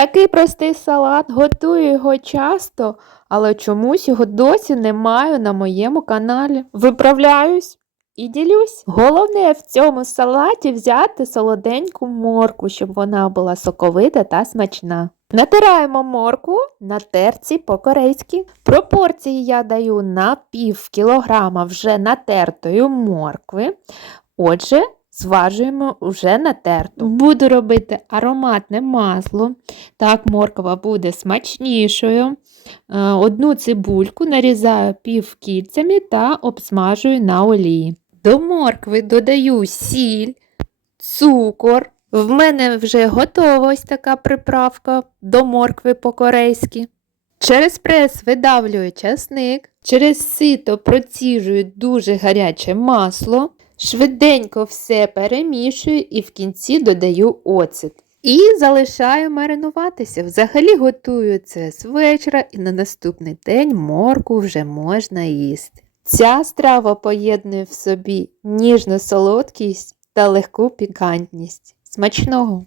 Такий простий салат, готую його часто, але чомусь його досі не маю на моєму каналі. Виправляюсь і ділюсь. Головне в цьому салаті взяти солоденьку морку, щоб вона була соковита та смачна. Натираємо морку на терці по-корейськи. Пропорції я даю на пів кілограма вже натертої моркви. Отже, зважуємо вже натерту. Буду робити ароматне масло. Так, морква буде смачнішою. Е, Одну цибульку нарізаю півкільцями та обсмажую на олії. До моркви додаю сіль, цукор. В мене вже готова ось така приправка до моркви по-корейськи. Через прес видавлюю часник, через сито проціжую дуже гаряче масло, швиденько все перемішую і в кінці додаю оцет. І залишаю маринуватися. Взагалі готую це з вечора і на наступний день морку вже можна їсти. Ця страва поєднує в собі ніжну солодкість та легку пікантність. Смачного!